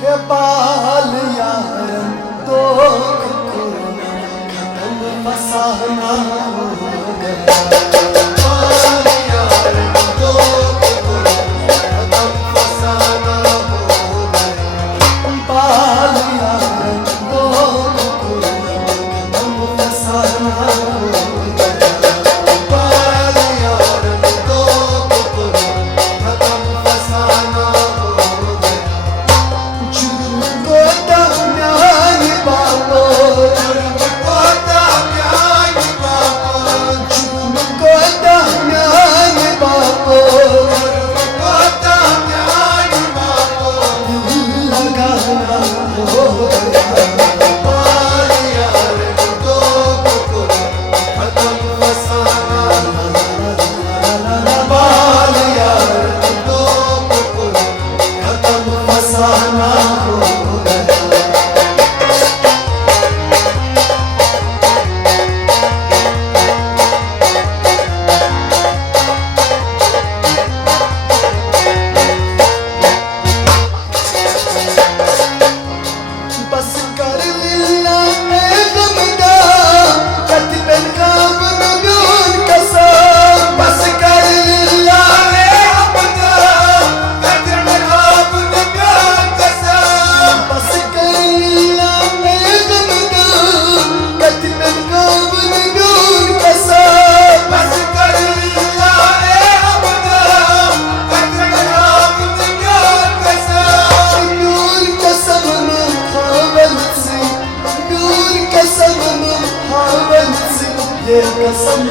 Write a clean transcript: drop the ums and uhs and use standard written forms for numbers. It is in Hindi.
हे बाल यारन तो खत्म फसाना हो गया। बाल यारन तो खत्म फसाना हो गया। बाल यारन तो खत्म फसाना हो गया। बाल यारन तो खत्म फसाना हो गया। जुर्म को दरम्यान बाबो, जुर्म को दरम्यान बाबो, जुर्म को दरम्यान बाबो, जुर्म को दरम्यान बाबो, दिल लगाना हो गया। बाल यारन तो खत्म फसाना, बाल यारन तो खत्म फसाना हो गया। बस कर लिल्ला ए गमदा कत पेन काब नगून कसम। बस कर लिल्ला ए गमदा कत पेन काब नगून कसम। बस कर लिल्ला ए गमदा कत पेन काब नगून कसम। बस कर लिल्ला ए गमदा कत पेन काब नगून कसम। नूर कसम में हावल से, नूर कसम में हावल से, ये कसम